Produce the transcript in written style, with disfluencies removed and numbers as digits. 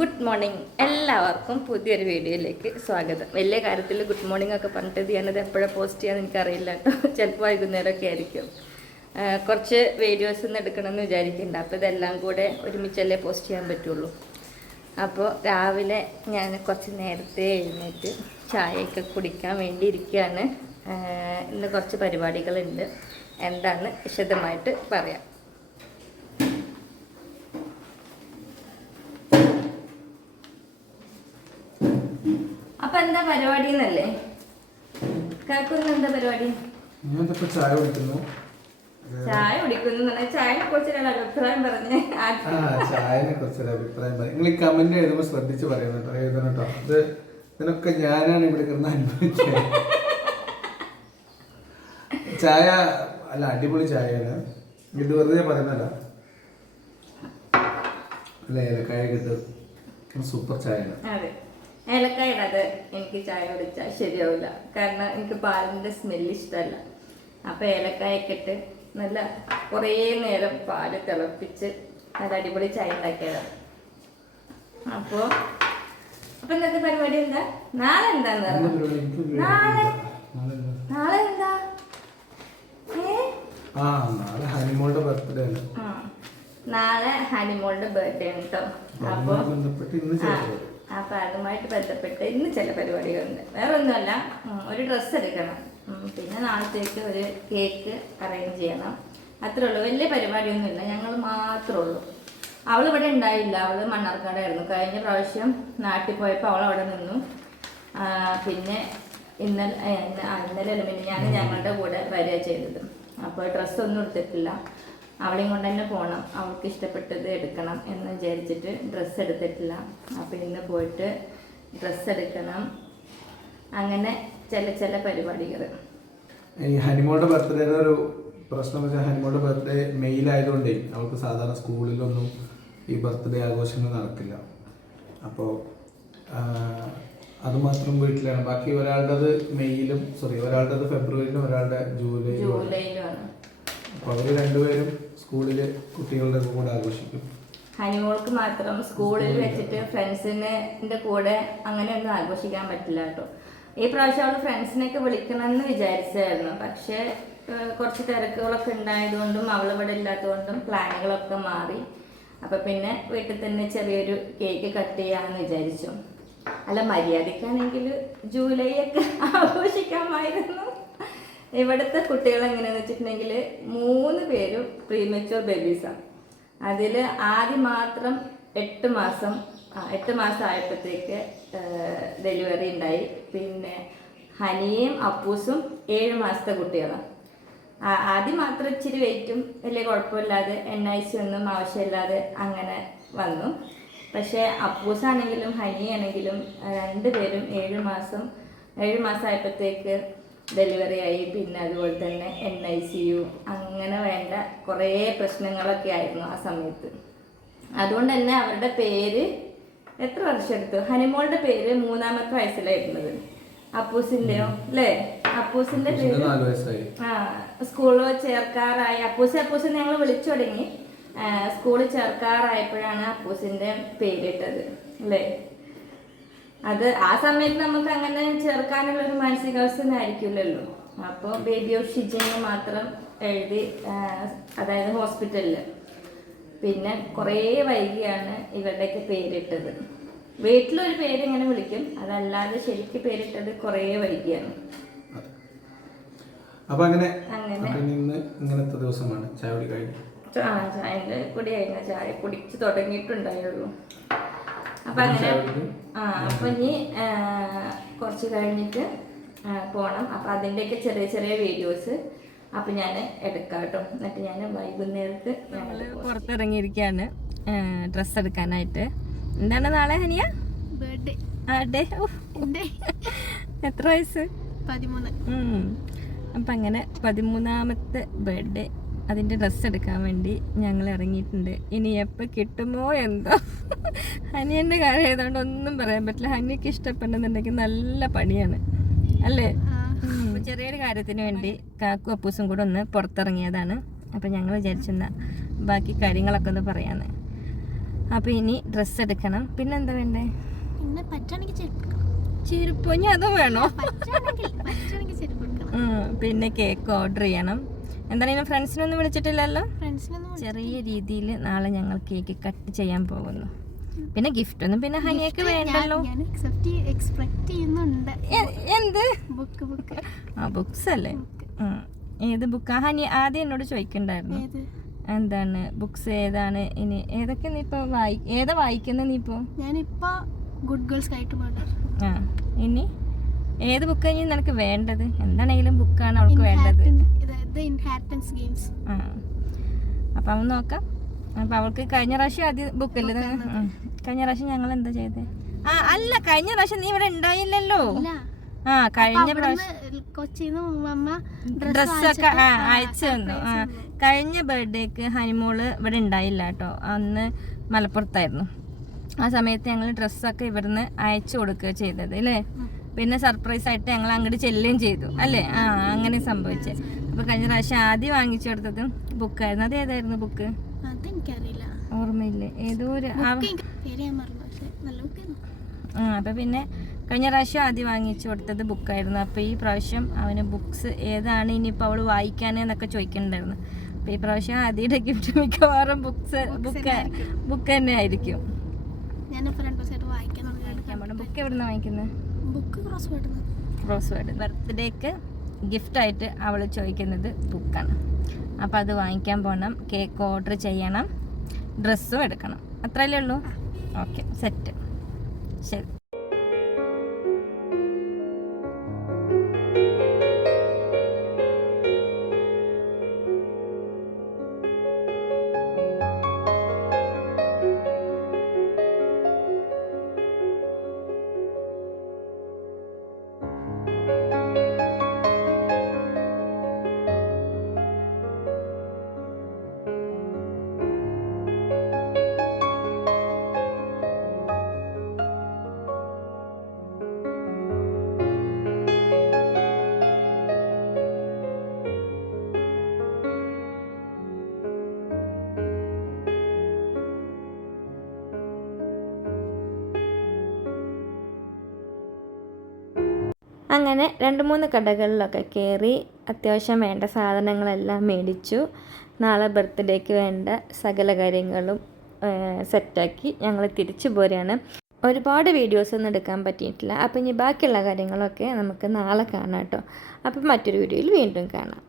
Good morning എല്ലാവർക്കും പുതിയൊരു വീഡിയോയിലേക്ക് സ്വാഗതം. വലിയ കാര്യത്തിൽ ഗുഡ് മോർണിംഗ് ഒക്കെ പറഞ്ഞിട്ട് ഞാനത് എപ്പോഴാണ് പോസ്റ്റ് ചെയ്യാമെന്ന് എനിക്കറിയില്ല കേട്ടോ. ചിലപ്പോൾ വൈകുന്നേരമൊക്കെ ആയിരിക്കും. കുറച്ച് വീഡിയോസ് ഒന്ന് എടുക്കണമെന്ന് വിചാരിക്കുന്നുണ്ട്. അപ്പോൾ ഇതെല്ലാം കൂടെ ഒരുമിച്ചല്ലേ പോസ്റ്റ് ചെയ്യാൻ പറ്റുള്ളൂ. അപ്പോൾ രാവിലെ ഞാൻ കുറച്ച് നേരത്തെ എഴുന്നേറ്റ് ചായയൊക്കെ കുടിക്കാൻ വേണ്ടി ഇരിക്കുകയാണ്. ഇന്ന് കുറച്ച് പരിപാടികളുണ്ട്, എന്താണെന്ന് വിശദമായിട്ട് പറയാം. അപ്പൊ എന്താ പരിപാടി എന്നല്ലേ കേൾക്കുന്ന? എന്താ പരിപാടി? ചായ കുടിക്കുന്നു. ചായ കുടിക്കുന്നു. ചായനെ കുറിച്ച് അഭിപ്രായം പറഞ്ഞേ. ചായനെ കുറിച്ച് അഭിപ്രായം പറയും. നിങ്ങൾ ഈ കമന്റ് എഴുതുമ്പോൾ ശ്രദ്ധിച്ച് പറയണം കേട്ടോ, എഴുതണം കേട്ടോ. അത് ഇതിനൊക്കെ ഞാനാണ് ഇവിടെ കിടന്ന് അനുഭവിച്ചത്. ചായ അല്ല, അടിപൊളി ചായയാണ്. ഇത് വെറുതെ പറയുന്നല്ല, അല്ല ഏലക്കായ കിട്ടും, സൂപ്പർ ചായയാണ്. അതെ, ഏലക്കായ ഇടാതെ എനിക്ക് ചായ കുടിച്ചാൽ ശരിയാവില്ല. കാരണം എനിക്ക് പാലിൻ്റെ സ്മെല്ല് ഇഷ്ടമല്ല. അപ്പോൾ ഏലക്കായൊക്കെ ഇട്ട് നല്ല കുറേ നേരം പാല് തിളപ്പിച്ച് നല്ല അടിപൊളി ചായ ഉണ്ടാക്കിയതാണ്. അപ്പോൾ ഇന്നത്തെ പരിപാടി എന്താ? നാളെ എന്താന്ന് പറഞ്ഞു? നാളെ എന്താ? നാളെ ഹനിമോളുടെ ബർത്ത്ഡേ ആണ്. നാളെ ഹനിമോളുടെ ബർത്ത്ഡേ ആണ് കേട്ടോ. അപ്പോൾ അതുമായിട്ട് ബന്ധപ്പെട്ട് ഇന്ന് ചില പരിപാടികളുണ്ട്. വേറെ ഒന്നുമല്ല, ഒരു ഡ്രസ്സ് എടുക്കണം, പിന്നെ നാളത്തേക്ക് ഒരു കേക്ക് അറേഞ്ച് ചെയ്യണം. അത്രേ ഉള്ളൂ. വലിയ പരിപാടിയൊന്നുമില്ല, ഞങ്ങൾ മാത്രമേ ഉള്ളൂ. അവൾ ഇവിടെ ഉണ്ടായില്ല, അവൾ മണ്ണാർക്കാടായിരുന്നു. കഴിഞ്ഞ പ്രാവശ്യം നാട്ടിൽ പോയപ്പോൾ അവൾ അവിടെ നിന്നു. പിന്നെ ഇന്നലെ പിന്നെ ഞങ്ങളുടെ കൂടെ വരിക ചെയ്തത്. അപ്പോൾ ഡ്രസ്സൊന്നും എടുത്തിട്ടില്ല. അവളെയും കൊണ്ട് തന്നെ പോകണം, അവൾക്ക് ഇഷ്ടപ്പെട്ടത് എടുക്കണം എന്ന് വിചാരിച്ചിട്ട് ഡ്രസ്സ് എടുത്തിട്ടില്ല. അപ്പോൾ ഇന്ന് പോയിട്ട് ഡ്രസ്സ് എടുക്കണം. അങ്ങനെ ചില പരിപാടികൾ. ഈ ഹനിമോളുടെ ബർത്ത്ഡേയുടെ ഒരു പ്രശ്നം വെച്ചാൽ, ഹനിമോളുടെ ബർത്ത്ഡേ മെയിലായതുകൊണ്ടേ അവൾക്ക് സാധാരണ സ്കൂളിലൊന്നും ഈ ബർത്ത്ഡേ ആഘോഷങ്ങൾ നടക്കില്ല. അപ്പോൾ അതുമാത്രം വീട്ടിലാണ്. ബാക്കി ഒരാളുടേത് മെയ്യിലും, ഒരാളുടേത് ഫെബ്രുവരിയിലും, ഒരാളുടെ ജൂലൈയിലുമാണ്. അപ്പോൾ അവർ രണ്ടുപേരും സ്കൂളിൽ കുട്ടികളുടെ കൂടെ ആഘോഷിക്കും. ഹനിമോൾക്ക് മാത്രം സ്കൂളിൽ വെച്ചിട്ട് ഫ്രണ്ട്സിൻ്റെ കൂടെ അങ്ങനെയൊന്നും ആഘോഷിക്കാൻ പറ്റില്ല കേട്ടോ. ഈ പ്രാവശ്യം അവൾ ഫ്രണ്ട്സിനെയൊക്കെ വിളിക്കണമെന്ന് വിചാരിച്ചായിരുന്നു. പക്ഷേ കുറച്ച് തിരക്കുകളൊക്കെ ഉണ്ടായതുകൊണ്ടും അവൾ ഇവിടെ ഇല്ലാത്തതുകൊണ്ടും പ്ലാനുകളൊക്കെ മാറി. അപ്പോൾ പിന്നെ വീട്ടിൽ തന്നെ ചെറിയൊരു കേക്ക് കട്ട് ചെയ്യാമെന്ന് വിചാരിച്ചു. അല്ല, മര്യാദക്കാണെങ്കിൽ ജൂലൈ ഒക്കെ ആഘോഷിക്കാമായിരുന്നു. ഇവിടുത്തെ കുട്ടികൾ എങ്ങനെയാണെന്ന് വെച്ചിട്ടുണ്ടെങ്കിൽ 3 പേരും പ്രീമച്യൂർ ബേബീസാണ്. അതിൽ ആദ്യം മാത്രം 8 മാസം ആയപ്പോഴത്തേക്ക് ഡെലിവറി ഉണ്ടായി. പിന്നെ ഹനിയും അപ്പൂസും 7 മാസത്തെ കുട്ടികളാണ്. ആദ്യം മാത്രം ഇച്ചിരി വെയിറ്റും വലിയ കുഴപ്പമില്ലാതെ NIC ഒന്നും ആവശ്യമില്ലാതെ അങ്ങനെ വന്നു. പക്ഷേ അപ്പൂസാണെങ്കിലും ഹനിയാണെങ്കിലും 2 പേരും 7 മാസം ആയപ്പോഴത്തേക്ക് ഡെലിവറി ആയി. പിന്നെ അതുപോലെ തന്നെ NICU അങ്ങനെ വേണ്ട കുറേ പ്രശ്നങ്ങളൊക്കെ ആയിരുന്നു ആ സമയത്ത്. അതുകൊണ്ട് തന്നെ അവരുടെ പേര് എത്ര വർഷം എടുത്തു? ഹനിമോളുടെ പേര് 3ാമത്തെ വയസ്സിലായിരുന്നത്. അപ്പൂസിൻ്റെയോ അല്ലേ? അപ്പൂസിൻ്റെ പേര് സ്കൂളിൽ ചേർക്കാറായി. അപ്പൂസ് ഞങ്ങൾ വിളിച്ചു തുടങ്ങി. സ്കൂളിൽ ചേർക്കാറായപ്പോഴാണ് അപ്പൂസിൻ്റെ പേരിട്ടത് അല്ലേ? അത് ആ സമയത്ത് നമുക്ക് അങ്ങനെ ചേർക്കാനുള്ള ഒരു മാനസികാവസ്ഥ ആയിരിക്കില്ലല്ലോ. അപ്പോൾ ബേബി ഓഫ് ഷിജന് മാത്രം എഴുതി, അതായത് ഹോസ്പിറ്റലിൽ. പിന്നെ കുറേ വൈകിയാണ് ഇവരുടെയൊക്കെ പേരിട്ടത്. വീട്ടിലൊരു പേര് ഇങ്ങനെ വിളിക്കും, അതല്ലാതെ ശരിക്കും പേരിട്ടത് കുറേ വൈകിയാണ്. അപ്പോൾ അങ്ങനെ ഇങ്ങനത്തെ ദിവസമാണ് ചായ കുടി കഴിഞ്ഞു. ചായൻ്റെ കുടി കഴിഞ്ഞ ചായ കുടിച്ച് തുടങ്ങിയിട്ടുണ്ടായുള്ളൂ. അപ്പം അങ്ങനെ അപ്പം ഇനി കുറച്ച് കഴിഞ്ഞിട്ട് പോകണം. അപ്പം അതിൻ്റെയൊക്കെ ചെറിയ വീഡിയോസ് അപ്പം ഞാൻ എടുക്കാം കേട്ടോ. എന്നിട്ട് ഞാൻ വൈകുന്നേരത്ത് ഞങ്ങൾ പുറത്തിറങ്ങിയിരിക്കുകയാണ് ഡ്രസ്സ് എടുക്കാനായിട്ട്. എന്താണ് നാളെ ഹനിയ ബർത്ത്ഡേ? എത്ര വയസ്സ്? 13. അപ്പം അങ്ങനെ 13ാമത്തെ ബർത്ത്ഡേ, അതിൻ്റെ ഡ്രസ്സ് എടുക്കാൻ വേണ്ടി ഞങ്ങൾ ഇറങ്ങിയിട്ടുണ്ട്. ഇനി എപ്പോൾ കിട്ടുമോ എന്തോ. ഹനിയൻ്റെ കാര്യം ആയതുകൊണ്ട് ഒന്നും പറയാൻ പറ്റില്ല. ഹനിക്ക് ഇഷ്ടപ്പെടുന്നുണ്ടെങ്കിൽ നല്ല പണിയാണ് അല്ലേ? ചെറിയൊരു കാര്യത്തിന് വേണ്ടി കാക്കും അപ്പൂസും കൂടെ ഒന്ന് പുറത്തിറങ്ങിയതാണ്. അപ്പം ഞങ്ങൾ വിചാരിച്ചെന്നാൽ ബാക്കി കാര്യങ്ങളൊക്കെ ഒന്ന് പറയാമെന്ന്. അപ്പോൾ ഇനി ഡ്രസ്സ് എടുക്കണം. പിന്നെ എന്താ വേണ്ടേ? പിന്നെ പറ്റുകയാണെങ്കിൽ ചെരുപ്പ് ചെരുപ്പ് ഇനി അതും വേണോ? പറ്റുകയാണെങ്കിൽ ചെരുപ്പ് എടുക്കണം. പിന്നെ കേക്ക് ഓർഡർ ചെയ്യണം. എന്താണെങ്കിലും ഫ്രണ്ട്സിനൊന്നും വിളിച്ചിട്ടില്ലല്ലോ. ഫ്രണ്ട്സിനൊന്നും ചെറിയ രീതിയിൽ നാളെ ഞങ്ങൾ കേക്ക് കട്ട് ചെയ്യാൻ പോകുന്നു. പിന്നെ ഗിഫ്റ്റ് ഒന്നും പിന്നെ ഹനിയൊക്കെ വേണ്ടല്ലോ. ഞാൻ എക്സ്പെക്ട് ചെയ്യുന്നുണ്ട്. എന്ത് ബുക്ക് ആ ബുക്സ് അല്ലേ? ഏത് ബുക്കാ ഹനി ആദ്യം എന്നോട് ചോദിക്കണ്ടായിരുന്നു. എന്താണ് ബുക്സ് ഏതാണ് ഇനി ഏതൊക്കെ നീ ഇപ്പൊ ഏതാ വായിക്കുന്നത് നീ ഇപ്പോ? ഞാനിപ്പോ Good Girls Guide to Murder. ആ ഇനി ഏത് ബുക്കാ ഇനി നിനക്ക് വേണ്ടത്? എന്താണെങ്കിലും ബുക്കാണ് അവൾക്ക് വേണ്ടത്. Inheritance games. ആ അപ്പം അവൻ നോക്കാം. അപ്പം അവൾക്ക് കഴിഞ്ഞ പ്രാവശ്യം ആദ്യം ബുക്കല്ലേ? കഴിഞ്ഞ പ്രാവശ്യം ഞങ്ങൾ എന്താ ചെയ്തേ? അല്ല കഴിഞ്ഞ പ്രാവശ്യം നീ ഇവിടെ ഉണ്ടായില്ലല്ലോ. കഴിഞ്ഞ പ്രാവശ്യം കൊച്ചിന്ന് ഡ്രസ്സൊക്കെ അയച്ചു തന്നു. കഴിഞ്ഞ ബർത്ത്ഡേക്ക് ഹനിമോള് ഇവിടെ ഉണ്ടായില്ല കേട്ടോ. അന്ന് മലപ്പുറത്തായിരുന്നു. ആ സമയത്ത് ഞങ്ങൾ ഡ്രസ്സൊക്കെ ഇവിടുന്ന് അയച്ചു കൊടുക്കുക ചെയ്തത് അല്ലേ? പിന്നെ സർപ്രൈസ് ആയിട്ട് ഞങ്ങൾ അങ്ങോട്ട് ചെല്ലുകയും ചെയ്തു അല്ലേ? അങ്ങനെ സംഭവിച്ചേ. അപ്പൊ കഴിഞ്ഞ പ്രാവശ്യം ആദ്യം വാങ്ങിച്ചു കൊടുത്തത് ബുക്കായിരുന്നു. അത് ഏതായിരുന്നു ബുക്ക്? അതെനിക്കറിയില്ല, ഓർമ്മയില്ലേ? ഏതോ ഒരു അപ്പൊ പിന്നെ കഴിഞ്ഞ പ്രാവശ്യം ആദ്യം വാങ്ങിച്ചു കൊടുത്തത് ബുക്കായിരുന്നു. അപ്പോൾ ഈ പ്രാവശ്യം അവന് ബുക്സ് ഏതാണ് ഇനിയിപ്പോൾ അവൾ വായിക്കാനെന്നൊക്കെ ചോദിക്കുന്നുണ്ടായിരുന്നു. അപ്പോൾ ഈ പ്രാവശ്യം ആദ്യയുടെ ഗിഫ്റ്റ് മിക്കവാറും ബുക്ക് തന്നെ ആയിരിക്കും. ബുക്ക് എവിടുന്ന വാങ്ങിക്കുന്നത്? ക്രോസ്വേർഡ്. ബർത്ത്ഡേക്ക് ഗിഫ്റ്റായിട്ട് അവൾ ചോദിക്കുന്നത് ബുക്കാണ്. അപ്പോൾ അത് വാങ്ങിക്കാൻ പോകണം, കേക്ക് ഓർഡർ ചെയ്യണം, ഡ്രസ്സും എടുക്കണം. അത്രയല്ലേ ഉള്ളൂ? Okay, set. ശരി. അങ്ങനെ 2-3 കടകളിലൊക്കെ കയറി അത്യാവശ്യം വേണ്ട സാധനങ്ങളെല്ലാം മേടിച്ചു. നാളെ ബർത്ത്ഡേക്ക് വേണ്ട സകല കാര്യങ്ങളും സെറ്റാക്കി ഞങ്ങൾ തിരിച്ചു പോരുകയാണ്. ഒരുപാട് വീഡിയോസൊന്നും എടുക്കാൻ പറ്റിയിട്ടില്ല. അപ്പോൾ ഇനി ബാക്കിയുള്ള കാര്യങ്ങളൊക്കെ നമുക്ക് നാളെ കാണാം കേട്ടോ. അപ്പം മറ്റൊരു വീഡിയോയിൽ വീണ്ടും കാണാം.